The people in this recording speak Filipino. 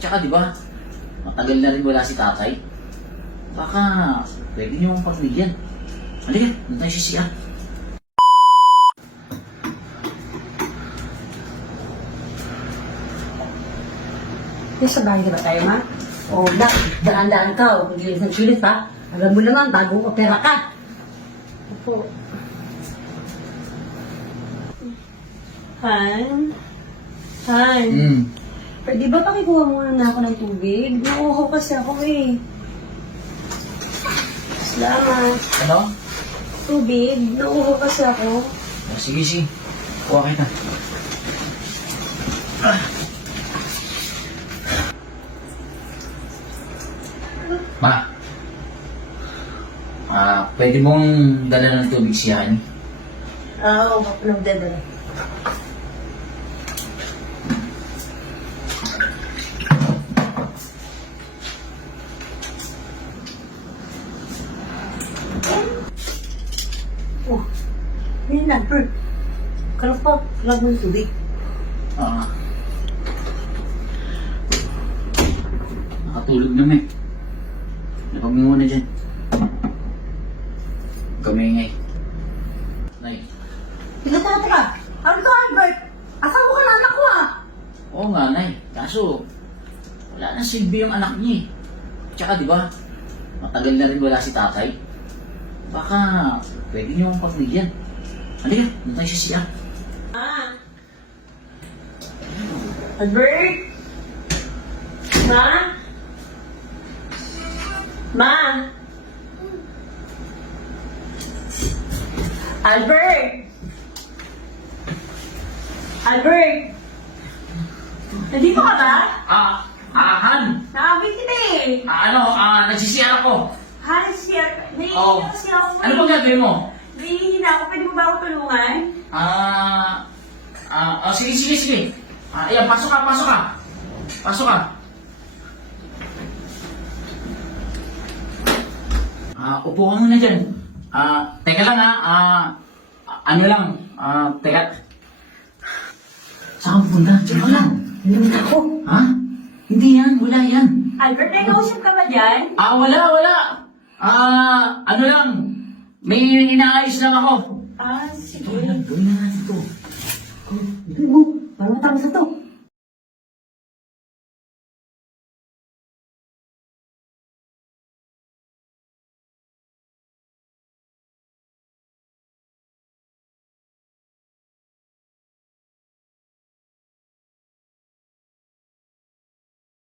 Tsaka di ba, matagal na rin wala si tatay. Baka pwede niyo mong pagbigyan. Halika, doon tayo si CR. Nasa bahay na ba tayo, ma? O, daan-daan ka. O, kung ng sulit pa. Alam mo naman, bagong opera ka. Opo. Han? Han? Pwede ba pakikuha muna na ako ng tubig? Nauuhaw kasi ako eh. Salamat. Ano? Tubig? Nauuhaw kasi ako. Sige, sige. Kuha kita. Ma, pwede mong dala ng tubig si Hani? Oo, nagdadala. Oh, yun na, Bert. Kalapag, lang mo yung tubig. Nakatulog naman. Lapag mo muna dyan. Kamingay. Nay. Teka. Ano ka, Albert? Asawa ko na anak ko ah. Oo nga, Nay. Kaso, wala na silbi yung anak niya eh. Tsaka di ba, matagal na rin wala si tatay. Baka pwede niyo mong pagbigyan. Halika, doon tayo si CR. Albert? Ma? Ma? Albert? Albert? Nandito ka ba? Han! Nakabit kita eh. Nagsisiyar ako. Hi, siya. Oo. Naiiyak kasi ako. Ano bang gagawin mo? Naiiyak ako. Pwede mo ba ako tulungan? Sige. Ayan, pasok ka. Upo ka muna dyan. Teka lang teka. Saan ka pupunta? Diyan ka lang. Nandun ako. Ha? Hindi yan, wala yan. Albert, may kausap ka ba dyan? Wala. May inaayos lang ako. Sige. Gawin na natin ito. Ito mo. Parang matapos na to.